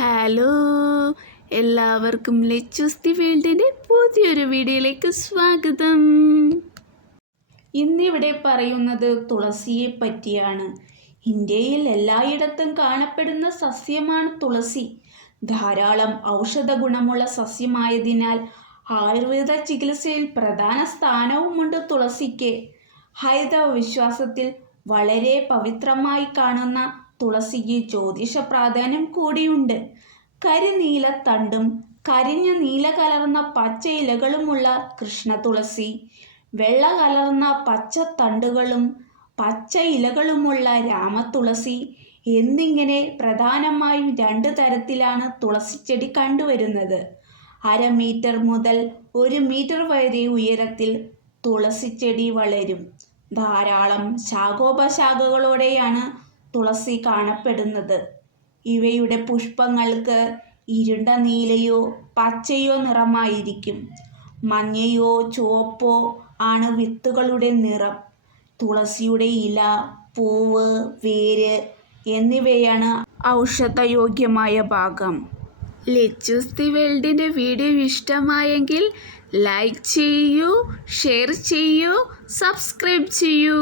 Hello എല്ലാവർക്കും ലെച്ചുസ്തി വേൾഡിന്റെ പുതിയൊരു വീഡിയോയിലേക്ക് സ്വാഗതം. ഇന്നിവിടെ പറയുന്നത് തുളസിയെ പറ്റിയാണ്. ഇന്ത്യയിൽ എല്ലായിടത്തും കാണപ്പെടുന്ന സസ്യമാണ് തുളസി. ധാരാളം ഔഷധ ഗുണമുള്ള സസ്യമായതിനാൽ ആയുർവേദ ചികിത്സയിൽ പ്രധാന സ്ഥാനവുമുണ്ട് തുളസിക്ക്. ഹൈന്ദവ വിശ്വാസത്തിൽ വളരെ പവിത്രമായി കാണുന്ന തുളസിക്ക് ജ്യോതിഷ പ്രാധാന്യം കൂടിയുണ്ട്. കരിനീല തണ്ടും കരിഞ്ഞ നീല കലർന്ന പച്ച ഇലകളുമുള്ള കൃഷ്ണ തുളസി വെള്ള കലർന്ന പച്ച തണ്ടുകളും പച്ച ഇലകളുമുള്ള രാമതുളസി എന്നിങ്ങനെ പ്രധാനമായും രണ്ട് തരത്തിലാണ് തുളസി ചെടി കണ്ടുവരുന്നത്. അര മീറ്റർ മുതൽ ഒരു മീറ്റർ വരെ ഉയരത്തിൽ തുളസി ചെടി വളരും. ധാരാളം ശാഖോപശാഖകളോടെയാണ് തുളസി കാണപ്പെടുന്നത്. ഇവയുടെ പുഷ്പങ്ങൾക്ക് ഇരുണ്ട നീലയോ പച്ചയോ നിറമായിരിക്കും. മഞ്ഞയോ ചുവപ്പോ ആണ് വിത്തുകളുടെ നിറം. തുളസിയുടെ ഇല പൂവ് വേര് എന്നിവയാണ് ഔഷധയോഗ്യമായ ഭാഗം. ലെച്ചൂസ് ദി വേൾഡിന്റെ വീഡിയോ ഇഷ്ടമായെങ്കിൽ ലൈക്ക് ചെയ്യൂ ഷെയർ ചെയ്യൂ സബ്സ്ക്രൈബ് ചെയ്യൂ.